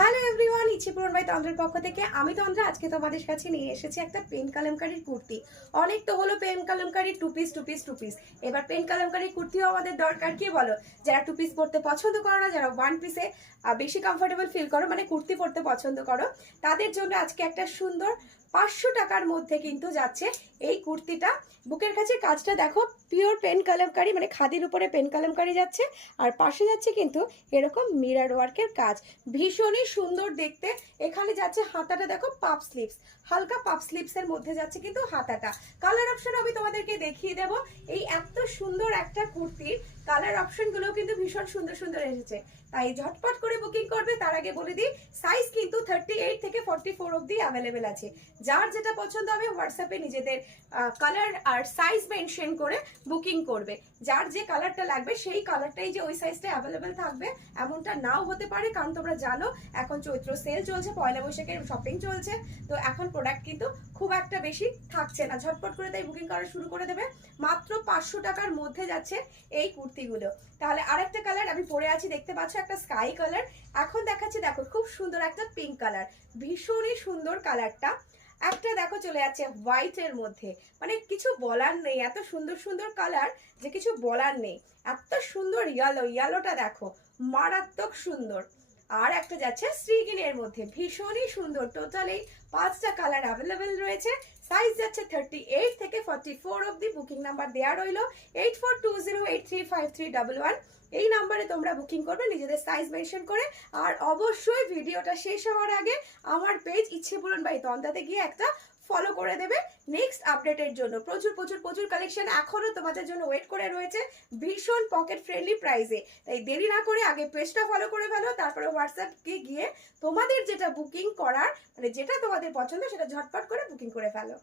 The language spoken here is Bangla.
হ্যালো এভরিওয়ান, ইচ্ছে পূরণ বাই তন্দ্রের পক্ষ থেকে আমি তন্দ্রা। আজকে তোমাদের কাছে নিয়ে এসেছি একটা পেন কালামকারীর কুর্তি। অনেক তো হলো পেন কালামকারী টু পিস। এবার পেন কালামকারীর কুর্তিও আমাদের দরকার। কি বলো? যারা টু পিস পরতে পছন্দ করো না, যারা ওয়ান পিসে বেশি কমফোর্টেবল ফিল করো, মানে কুর্তি পরতে পছন্দ করো, তাদের জন্য আজকে একটা সুন্দর 500 টাকার মধ্যে কিন্তু যাচ্ছে এই কুর্তিটা। বুকের কাছে কাজটা দেখো, পিওর পেন কালামকারী, মানে খাদির উপরে পেন কালামকারী যাচ্ছে। আর পাশে যাচ্ছে কিন্তু এরকম মিরর ওয়ার্কের কাজ, ভীষণই সুন্দর দেখতে। এখানে যাচ্ছে হাতাটা দেখো পাপ স্লিভস, হালকা পাপ স্লিভসের মধ্যে যাচ্ছে কিন্তু হাতাটা। কালার অপশন আমি তোমাদেরকে দেখিয়ে দেব। এই এত সুন্দর একটা কুর্তির কালার অপশনগুলো কিন্তু ভীষণ সুন্দর সুন্দর এসেছে, তাই ঝটপট করে বুকিং করবে। তার আগে বলে দিই, সাইজ কিন্তু 38 থেকে 44 অবধি অ্যাভেলেবেল আছে। যার যেটা পছন্দ হবে হোয়াটসঅ্যাপে নিজেদের কালার আর সাইজ মেনশন করে বুকিং করবে। যার যে কালারটা লাগবে সেই কালারটাই যে ওই সাইজটা অ্যাভেলেবেল থাকবে এমনটা নাও হতে পারে, কারণ তোমরা জানো এখন চৈত্র সেল চলছে, পয়লা বৈশাখের শপিং চলছে, তো এখন প্রোডাক্ট কিন্তু খুব একটা বেশি থাকছে না। ঝটপট করে তাই বুকিং করা শুরু করে দেবে। মাত্র 500 টাকার মধ্যে যাচ্ছে এই কুর্তিগুলো। তাহলে আরেকটা কালার আমি পরে আছি, দেখতে পাচ্ছ, একটা স্কাই কালার। এখন দেখাচ্ছি, দেখো খুব সুন্দর একটা পিঙ্ক কালার, ভীষণই সুন্দর কালারটা। একটা দেখো চলে যাচ্ছে হোয়াইটের মধ্যে, মানে কিছু বলার নেই, এত সুন্দর সুন্দর কালার যে কিছু বলার নেই। এত সুন্দর ইয়ালোটা দেখো, মারাত্মক সুন্দর। আর একটা যাচ্ছে শ্রীগিনের মধ্যে, ভীষণই সুন্দর। টোটালি 5টা কালার অ্যাভেলেবেল রয়েছে। সাইজ যাচ্ছে 38 থেকে 44 অবধি। বুকিং নাম্বার দেওয়া রইলো 8420835311। এই নাম্বারে তোমরা বুকিং করবে নিজেদের সাইজ মেনশন করে। আর অবশ্যই ভিডিওটা শেষ হওয়ার আগে আমার পেজ ইচ্ছে পূরণ বাই তন্দ্রাতে গিয়ে একটা ফলো করে দেবে নেক্সট আপডেটের জন্য। প্রচুর প্রচুর প্রচুর কালেকশন এখনো তোমাদের জন্য ওয়েট করে রয়েছে ভীষণ পকেট ফ্রেন্ডলি প্রাইসে। তাই দেরি না করে আগে পেজটা ফলো করে ফেলো, তারপরে হোয়াটসঅ্যাপকে গিয়ে তোমাদের যেটা বুকিং করার, মানে যেটা তোমাদের পছন্দ সেটা ঝটপট করে বুকিং করে ফেলো।